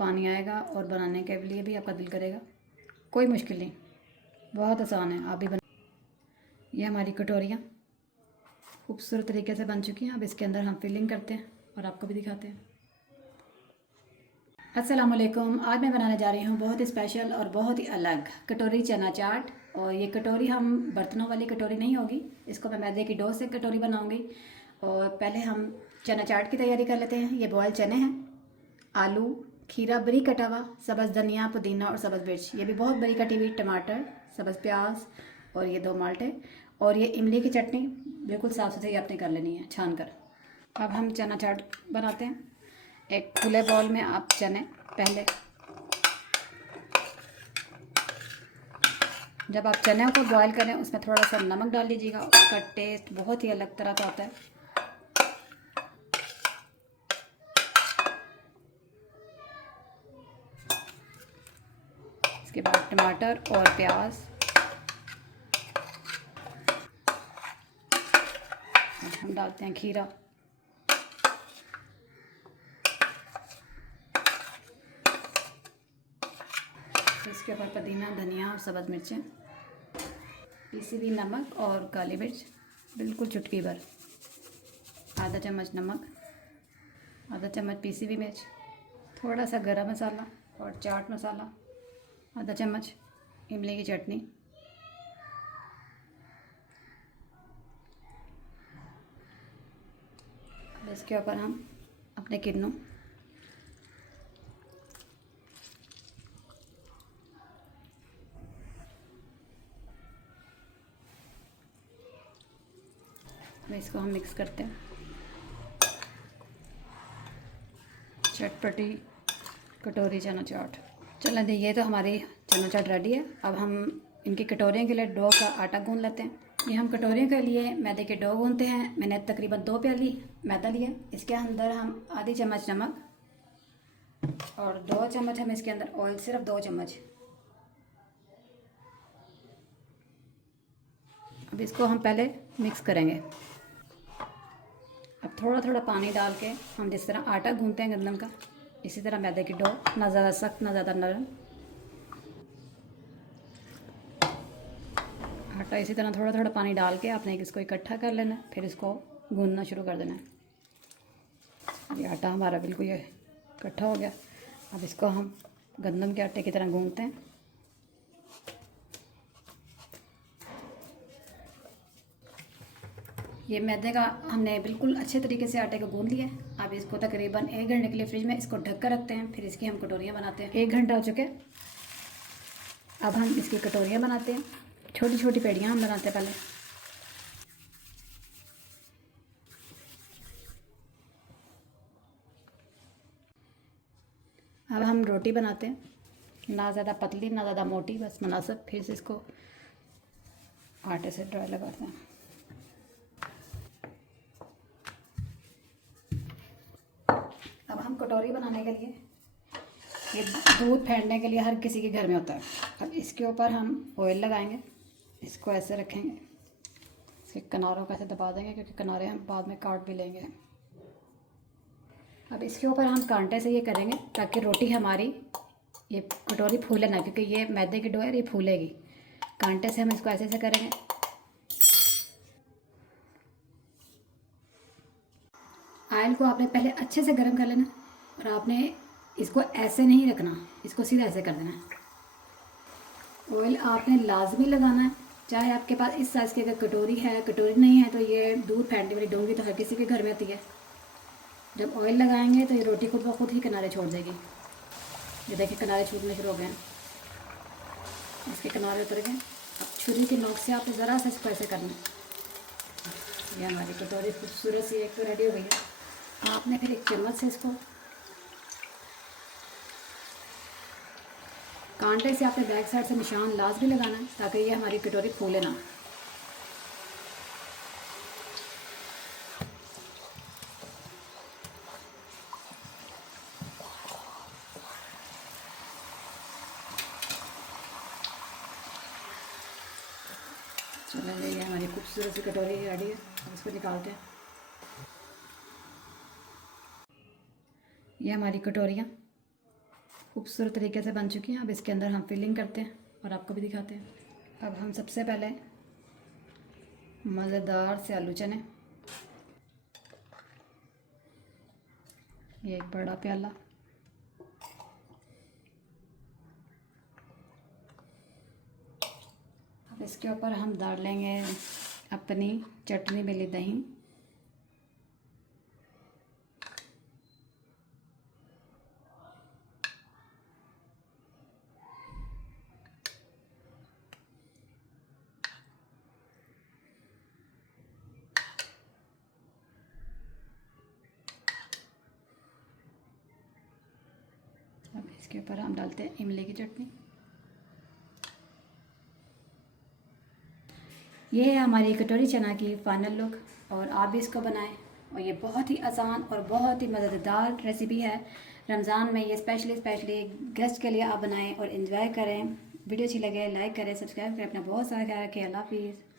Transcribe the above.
पानी आएगा और बनाने के लिए भी आपका दिल करेगा। कोई मुश्किल नहीं, बहुत आसान है, आप भी बना। ये हमारी कटोरियाँ खूबसूरत तरीके से बन चुकी हैं। अब इसके अंदर हम फिलिंग करते हैं और आपको भी दिखाते हैं। अस्सलाम वालेकुम। आज मैं बनाने जा रही हूँ बहुत ही स्पेशल और बहुत ही अलग कटोरी चना चाट। और ये कटोरी हम बर्तनों वाली कटोरी नहीं होगी, इसको मैं मैदे की डो से कटोरी बनाऊँगी। और पहले हम चना चाट की तैयारी कर लेते हैं। ये बॉयल चने हैं, आलू, खीरा बरीक कटा हुआ, सब्ज़ धनिया, पुदीना और सब्ज़ मिर्च, ये भी बहुत बड़ी कटी हुई, टमाटर, सब्ज़ प्याज और ये 2 माल्टे। और ये इमली की चटनी बिल्कुल साफ़ सुथरी आपने कर लेनी है छान कर। अब हम चना चाट बनाते हैं। एक खुले बाउल में आप चने पहले, जब आप चने को बॉयल करें उसमें थोड़ा सा नमक डाल लीजिएगा, उसका टेस्ट बहुत ही अलग तरह का आता है। इसके बाद टमाटर और प्याज, हम डालते हैं खीरा, इसके ऊपर पुदीना, धनिया और सब्ज़ मिर्चें, पीसी हुई नमक और काली मिर्च बिल्कुल चुटकी भर, आधा चम्मच नमक, आधा चम्मच पीसी हुई मिर्च, थोड़ा सा गरम मसाला और चाट मसाला, आधा चम्मच इमली की चटनी। अब इसके ऊपर हम अपने किन्नू, इसको हम मिक्स करते हैं। चटपटी कटोरी चना चाट। चलें जी, ये तो हमारी चना चाट रेडी है। अब हम इनकी कटोरियों के लिए डो का आटा गूंद लेते हैं। ये हम कटोरियों के लिए मैदे के डो गूंदते हैं। मैंने तकरीबन 2 प्याली मैदा लिया। इसके अंदर हम आधी चम्मच नमक और 2 चम्मच हम इसके अंदर ऑयल, सिर्फ 2 चम्मच। अब इसको हम पहले मिक्स करेंगे। अब थोड़ा थोड़ा पानी डाल के हम जिस तरह आटा गूंदते हैं गंदम का, इसी तरह मैदे की डो, ना ज़्यादा सख्त ना ज़्यादा नरम। आटा इसी तरह थोड़ा थोड़ा पानी डाल के आपने इसको इकट्ठा कर लेना है, फिर इसको गूंदना शुरू कर देना है। ये आटा हमारा बिल्कुल ये इकट्ठा हो गया। अब इसको हम गंदम के आटे की तरह गूंदते हैं। ये मैदे का हमने बिल्कुल अच्छे तरीके से आटे को गूंद लिया है। अब इसको तकरीबन 1 घंटे के लिए फ्रिज में इसको ढक कर रखते हैं, फिर इसकी हम कटोरियाँ बनाते हैं। 1 घंटा हो चुके, अब हम इसकी कटोरियाँ बनाते हैं। छोटी छोटी पेड़ियाँ हम बनाते हैं पहले। अब हम रोटी बनाते हैं, ना ज़्यादा पतली ना ज़्यादा मोटी, बस मुनासिब। फिर से इसको आटे से ड्राई लगाते हैं। अब हम कटोरी बनाने के लिए, ये दूध फेंटने के लिए हर किसी के घर में होता है। अब इसके ऊपर हम ऑयल लगाएंगे, इसको ऐसे रखेंगे, इसके किनारों को ऐसे दबा देंगे क्योंकि किनारे हम बाद में काट भी लेंगे। अब इसके ऊपर हम कांटे से ये करेंगे ताकि रोटी हमारी, ये कटोरी फूले ना, क्योंकि ये मैदे की डो है, ये फूलेगी। कांटे से हम इसको ऐसे ऐसे करेंगे। ऑयल को आपने पहले अच्छे से गर्म कर लेना और आपने इसको ऐसे नहीं रखना, इसको सीधा ऐसे कर देना है। ऑयल आपने लाजमी लगाना है, चाहे आपके पास इस साइज़ की अगर कटोरी है, कटोरी नहीं है तो ये दूध फेंटने वाली डोंगी तो हर किसी के घर में होती है। जब ऑयल लगाएंगे तो ये रोटी खुद ब खुद ही किनारे छोड़ देगी। ये देखिए किनारे छूटने शुरू हो गए हैं, इसके किनारे उतर गए। अब छुरी की नोक से आपको ज़रा सा इसको ऐसे करना है। ये हमारी कटोरी खूबसूरत सी एक तो रेडी हो गई है। आपने फिर एक चम्मच से इसको कांटे से आपने बैक साइड से निशान लाजमी लगाना है ताकि ये हमारी कटोरी फूले ना। चलो ये हमारी खूबसूरत सी कटोरी रेडी है। अब इसको निकालते हैं। ये हमारी कटोरियाँ खूबसूरत तरीके से बन चुकी हैं। अब इसके अंदर हम फिलिंग करते हैं और आपको भी दिखाते हैं। अब हम सबसे पहले मज़ेदार से आलू चने, ये एक बड़ा प्याला, अब इसके ऊपर हम डाल लेंगे अपनी चटनी मिली दही, अब इसके ऊपर हम डालते हैं इमली की चटनी। ये है हमारी कटोरी चना की फाइनल लुक, और आप भी इसको बनाएं। और ये बहुत ही आसान और बहुत ही मज़ेदार रेसिपी है। रमज़ान में ये स्पेशली गेस्ट के लिए आप बनाएं और इन्जॉय करें। वीडियो अच्छी लगे लाइक करें, सब्सक्राइब करें। अपना बहुत सारा ख्याल रखें। अल्लाह हाफिज़।